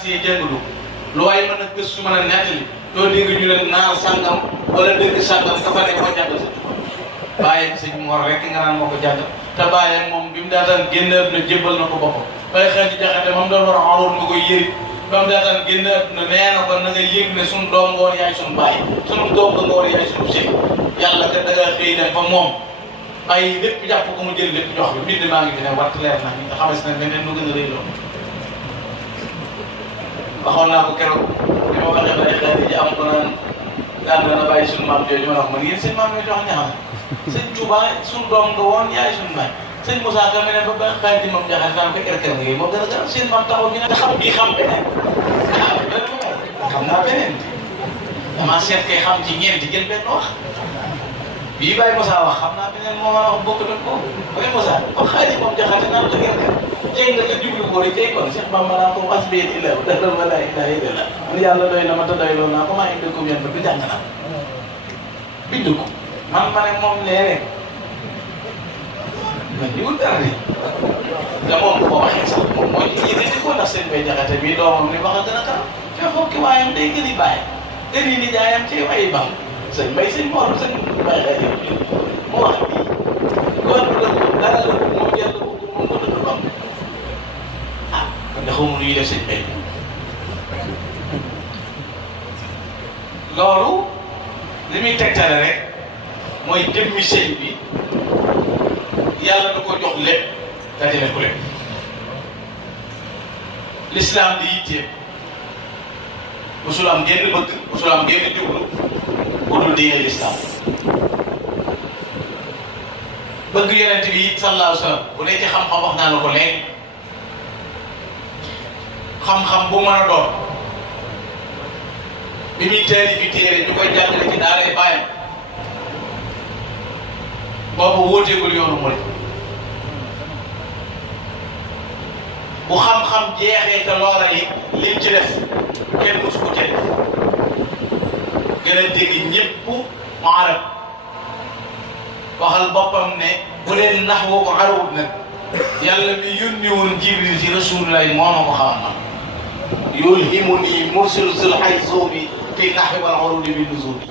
si jëndu lu waaye mën a gëstu mën a nettali doo dégg ñu leen naar sàngam wala dégg sàngam ka fa nekk moo jàngal sa bàyyam sëñ Mor rek nga naan moo ko jàngal te bàyyam moom bi mu daataan génn àdduna jébbal na ko boppam bay xel ci jaxate moom doon war a xaroon nga koy yëri ba mu daataan génn àdduna nee na ko na nga yëg ne sunu doom nga woon yaay sunu bàyyi sunu doom nga woon yaay sunu sëñ yàlla kat da nga xëy dem fa moom bàyyi lépp jàpp ko mu jël lépp jox bi mbind maa ngi fi ne watt leer na nga xamal si ne leneen lu gën a rëy loolu waxoon naa ko keroog bi ma waxee ba ay xeer yi am ko naan daan na bàyyi suñu maam jooju ma wax man yéen seen maam ñoo jox ñaxam sëñ Touba suñu doom nga woon yaay suñu baay sëñ Moussa Ka ne ba xeer di moom jaxal daan ko erkal nga moo gën a gën seen maam taxaw ñu ne xam bii xam beneen xam naa beneen damaa seet kay xam ci ñeenti jël benn wax bii Baye Moussa wax xam naa beneen moo mën a wax bokk na ko Baye Moussa ko xeer di moom jaxal naan ko erkal tey nga jublu ko rek tey kon Cheikh Bamba naa ko asbiyet illa dara wala ilaha illallah man yàlla doy na ma te doy loolu naa ko maa indi ko ñen ba du jàng naa bind ko man ma ne moom lee rek man ñëwul dara de te moom boo waxee sax moom mooy yéene ko ndax seen bay jaxate bii doomam li wax a gën a kanam te fokki waayam day gën i bàyyi gën i nijaayam ci ay bam sëñ Mbay sëñ Mor sëñ Mbay xëy mu wax bii kon dara la moom yàlla moom ko dëgg bam ndax xamu nu ñuy def sëñ bay loolu li muy tegtale rek mooy jëmmi sëñ bi yàlla da ko jox lépp dajale ko lépp l'islam di yitteem mosul am génn bëgg mosul am génn jublu bu dul diine l'islam bëgg yonent bi sallallahu alayhi wa sallam bu dee ci xam-xam wax naa la ko léegi xam-xam bu mën a doon bi muy teeri bi téere ñu koy jàngale ci daara yi bàyyam boobu wóoteegul yoonu mooy bu xam-xam jeexee te loola yi lim ci def kenn mosu ko teg gën a dégg ñëpp mu arab waxal boppam ne bu dee nax woo ko arawut nag yàlla mi yónni woon Jibril ci Rasulullah moo ma ko xamal man yulhimuni mursil sul hayzumi fi nahwi wal urudi bi nuzuli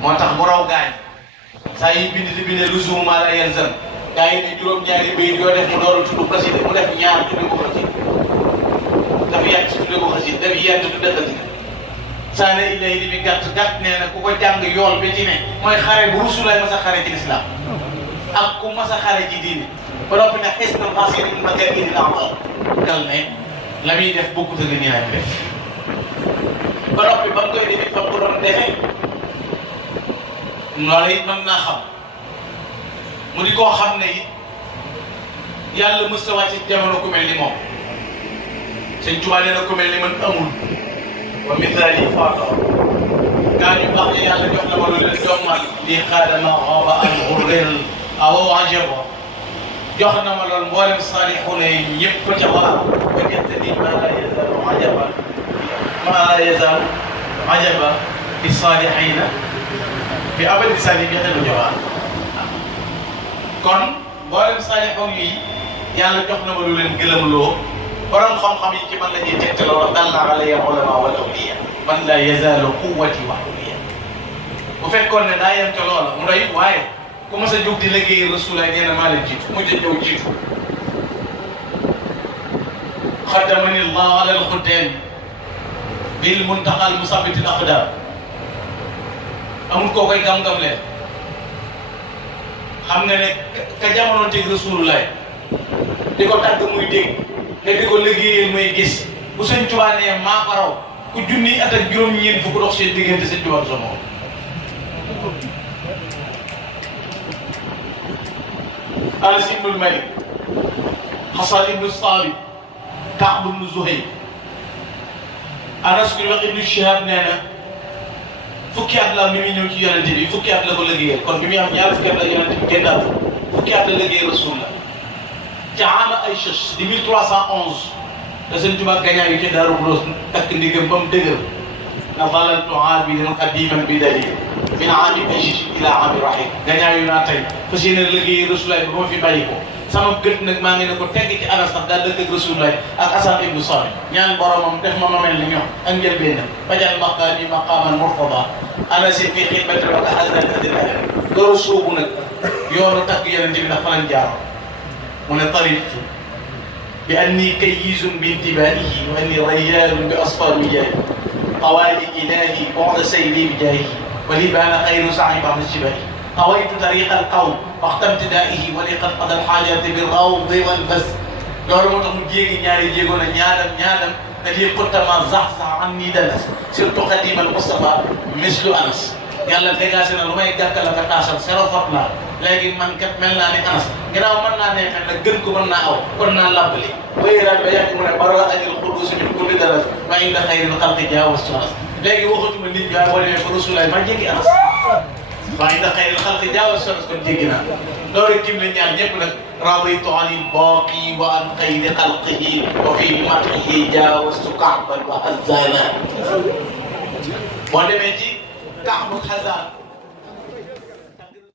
moo tax mu raw gaañ saa yi bind di bindee luzum ma la yalzam gaa yi ne juróom-ñaari bayit yoo def mu door a tudd xasida mu def ñaar tudde ko xasida dafa yàgg si tudde ko xasida dafa yàgg tudde xasida saa ne ilay li bi gàtt gàtt nee na ku ko jàng yool bi ci ne mooy xare bu Rasulullah mas a xare ci lislaam ak ku mas a xare ci diine ba noppi nag est ce que marché bi ma gën indi naa dal ne la muy def bokkut ak nii laay def ba noppi ba mu koy defee fa ko doon defee loolu it mën naa xam mu di koo xam ne it yàlla mës a wàcc jamono ku mel ni moom sëñ Tuubaa nee na ku mel ni man amul wa misaali faata gaa ñu baax ne yàlla jox na ma lu leen jommal lii xaadama xooba an xurrel awo ajabo jox na ma loolu mboolem saalixuuna yi ñëpp ca waa ba ñett di ma la yazaalu ajaba ma la yazaalu ajaba bi saalixina bi abadi saali bi xelu jawaa kon mboolem saalixuun yi yàlla jox na ma lu leen gëlëmloo borom xam-xam yi ci man la ñuy tegtaloo dalla alayya ulama wal awliya man la yazaalu quwwati wa awliya bu fekkoon ne daa yem ca loola mu doy waaye ku mas a jóg di liggéey Rasulullah nee na maa leen jiitu mujj a ñëw jiitu xaddamani llahu ala alxuddam bil muntaqa al musabbitil aqdam amul koo koy gam-gam leen xam nga ne ka jamono teg Rasulullah di ko tàgg muy dégg nga di ko liggéeyal muy gis bu sëñ Tuubaa nee maa ko raw ku junni at ak juróom-ñeent fukk dox seen diggante sëñ Tuubaa sa moom Anas ibnul Malik Hasan ibnu Saabit Kaab ibnu Zuhayr Anas ku wax ibnu Shihab nee na fukki at la mi muy ñëw ci yonente bi fukki at la ko liggéeyal kon bi muy am ñaar fukki at la yonente bi génn at fukki at la liggéeyal Rasulullah ca ama ay chos di 1311 da sëñ Tuubaa gañaa yu ci Daaru Xudoos takk ndigam ba mu dëgër na valantu aabidan qadiman bi dalil min aami ajij ila aami rahim gañaa yu naa tey fas yéene liggéey Rasulullah ba ma fi bàyyi ko sama gët nag maa ngi ne ko tegg ci Anas ndax daa dëkk ak Rasulullah ak Asan ibnu Saabit ñaan boromam def ma mel ni ñoom ak njëlbéen fajal maqaami maqaaman murtada Anas fi xidmati wa ka azal adila door a sóobu nag yoonu tagg Yonent bi ndax fa lañ jaar mu ne tariftu bi anni kayyizun bi intibaa'ihi wa anni rayyaalun bi asfar wijaahi qawaali ilaahi bu'da sayri bijaahi wa li baana xayru sa'i ba'da shibaahi طويت طريق القوم وقت امتدائه ولقد قضى الحاجات بالروض والبس loolu moo tax mu jéegi ñaari jéego na ñaadam te lii pourtant zax an nii danas surtout xadimal Mustafa mislu Anas yàlla dégagé na lu may gàkkal la nga taasal sero fot naa léegi man kat mel naa ni Anas ginnaaw mën naa neexee nag gën ko mën naa aw kon naa labbali wayraat ba yàgg mu ne bara ajil xudus min kulli daras wa inda xayril xalqi jaawastu Anas léegi waxatuma nit ñi waaye boo demee fa Rasulullaay ma jéggi Anas waaye ndax xëy na xalqi jaawastu Anas kon jéggi naa loolu tim la ñaar ñëpp nag raditu an il-baaqi wa an xayri xalqihi wa fi madhihi jaawastu Ka'ban wa Hazana boo demee ci Ka'b ak Hazan